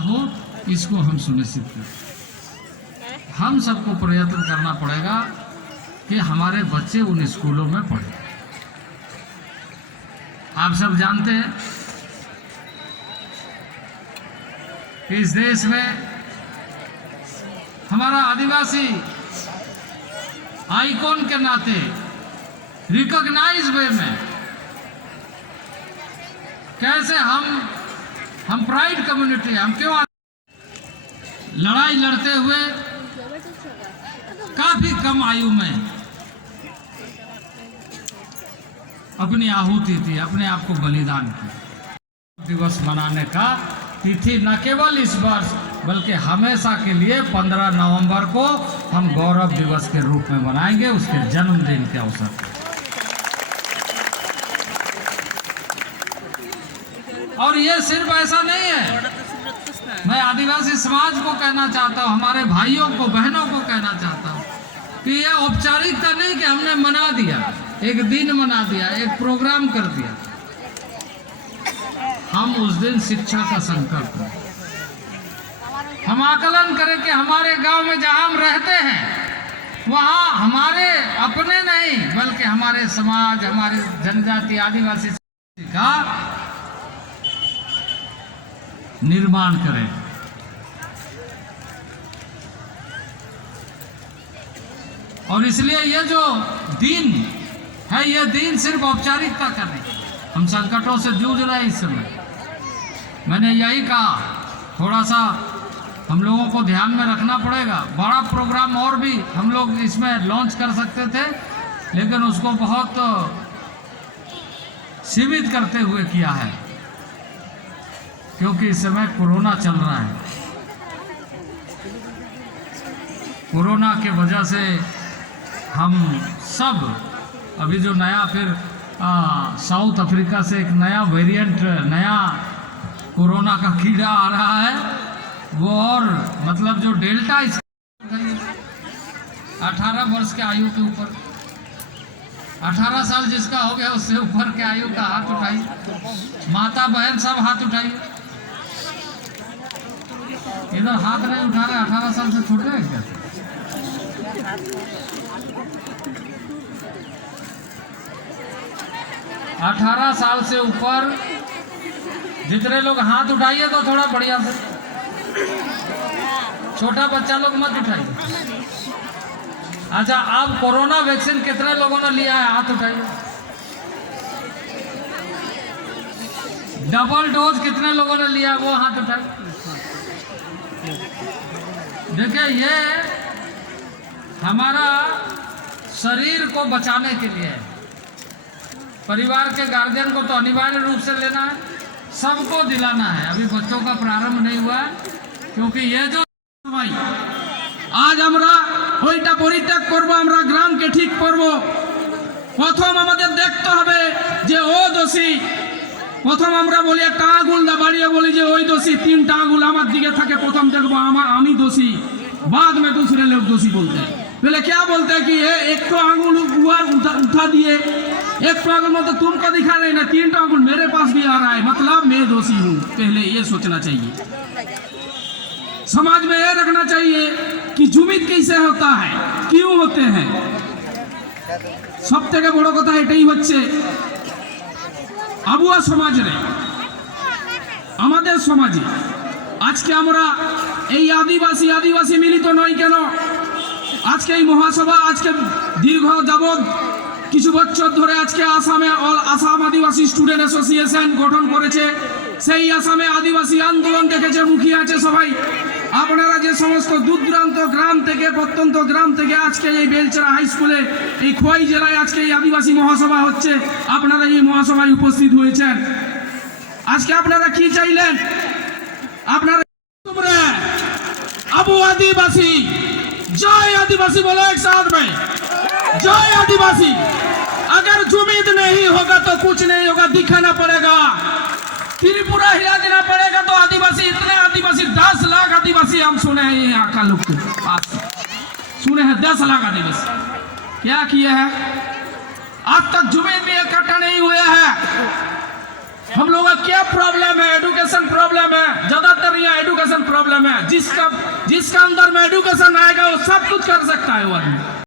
हो इसको हम सुनिश्चित करें। हम सबको प्रयत्न करना पड़ेगा कि हमारे बच्चे उन स्कूलों में पढ़ें। आप सब जानते हैं कि इस देश में हमारा आदिवासी आइकॉन के नाते रिकॉग्नाइज वे में कैसे हम प्राइड कम्युनिटी, हम क्यों लड़ाई लड़ते हुए काफी कम आयु में अपनी आहुति दी, अपने आप को बलिदान किया। दिवस मनाने का तिथि न केवल इस वर्ष बल्कि हमेशा के लिए 15 नवंबर को हम गौरव दिवस के रूप में मनाएंगे, उसके जन्मदिन के अवसर पर। और ये सिर्फ ऐसा नहीं है, मैं आदिवासी समाज को कहना चाहता हूँ, हमारे भाइयों को बहनों को कहना चाहता हूँ कि यह औपचारिकता नहीं कि हमने मना दिया, एक दिन मना दिया, एक प्रोग्राम कर दिया। हम उस दिन शिक्षा का संकल्प लें, हम आकलन करें कि हमारे गांव में जहां हम रहते हैं वहां हमारे अपने नहीं बल्कि हमारे समाज, हमारे जनजाति आदिवासी का निर्माण करें। और इसलिए ये जो दिन है, ये दिन सिर्फ औपचारिकता का नहीं, हम संकटों से जूझ रहे हैं इस समय। मैंने यही कहा, थोड़ा सा हम लोगों को ध्यान में रखना पड़ेगा। बड़ा प्रोग्राम और भी हम लोग इसमें लॉन्च कर सकते थे, लेकिन उसको बहुत सीमित करते हुए किया है, क्योंकि इस समय कोरोना चल रहा है। कोरोना के वजह से हम सब अभी जो नया फिर साउथ अफ्रीका से एक नया वेरिएंट, नया कोरोना का कीड़ा आ रहा है, वो और मतलब जो डेल्टा 18 वर्ष के आयु के ऊपर, 18 साल जिसका हो गया उससे ऊपर के आयु का हाथ उठाइए, माता बहन सब हाथ उठाइए। इधर हाथ नहीं उठा रहे, 18 साल से छोटे हैं क्या? 18 साल से ऊपर जितने लोग हाथ उठाइए तो थोड़ा बढ़िया से, छोटा बच्चा लोग मत उठाइए। अच्छा, अब कोरोना वैक्सीन कितने लोगों ने लिया है? हाथ उठाइए। डबल डोज कितने लोगों ने लिया, वो हाथ उठाइए। देखिए, ये हमारा शरीर को बचाने के लिए है। परिवार के गार्जियन को तो अनिवार्य रूप से लेना है, सबको दिलाना है। अभी बच्चों का प्रारंभ नहीं हुआ है, क्योंकि ये जो आज আমরা ওইটা পরিত্যাগ করব, আমরা গ্রামকে ঠিক করব। প্রথম আমাদের দেখতে হবে যে ও দোষী। প্রথম আমরা বলি একটা আঙুল দা বাড়িয়ে বলি যে ওই দোষী, 3টা আঙুল আমার দিকে থাকে, প্রথম দেখবো আমি দোষী, बाद में दूसरे लोग दोषी बोलते हैं। पहले क्या बोलते हैं कि ये एक तो आंगुल उठा दिए, एक तो आंगुल मतलब तुमको दिखा रहे ना, 3 आंगुल मेरे पास भी आ रहा है, मतलब मैं दोषी हूँ। पहले ये सोचना चाहिए। समाज में ये रखना चाहिए कि जुमित कैसे होता है, क्यों होते हैं। सब থেকে বড় কথা এটাই হচ্ছে আবুয়া সমাজে, আমাদের সমাজে আজকে আমরা এই আদিবাসী মিলিত নই কেন? আজকে এই মহাসভা আজকে দীর্ঘ যাবৎ কিছু বছর ধরে আজকে আসামে আসাম আদিবাসী স্টুডেন্ট অ্যাসোসিয়েশন গঠন করেছে। সেই আসামে আদিবাসী আন্দোলন দেখেছে, মুখিয়ে আছে সবাই। আপনারা যে সমস্ত দূরদূরান্ত গ্রাম থেকে, প্রত্যন্ত গ্রাম থেকে আজকে এই বেলচেরা হাই স্কুলে এই খোয়াই জেলায় আজকে এই আদিবাসী মহাসভা হচ্ছে, আপনারা এই মহাসভায় উপস্থিত হয়েছেন। আজকে আপনারা কি চাইলেন? আপনারা अबू आदिवासी, जय आदिवासी बोलो एक साथ में, जय आदिवासी। अगर जुमीद नहीं होगा तो कुछ नहीं होगा, दिखाना पड़ेगा, त्रिपुरा हिला देना पड़ेगा। तो आदिवासी, इतने आदिवासी 10 लाख आदिवासी हम सुने हैं यहाँ का लोग के पास, सुने हैं 10 लाख आदिवासी क्या किए हैं? आज तक जुमीद भी इकट्ठा नहीं हुए हैं। हम लोगों का क्या प्रॉब्लम है? एजुकेशन प्रॉब्लम है, ज्यादातर यहाँ एजुकेशन जिसका अंदर में एडुकेशन आएगा वो सब कुछ कर सकता है वो आदमी।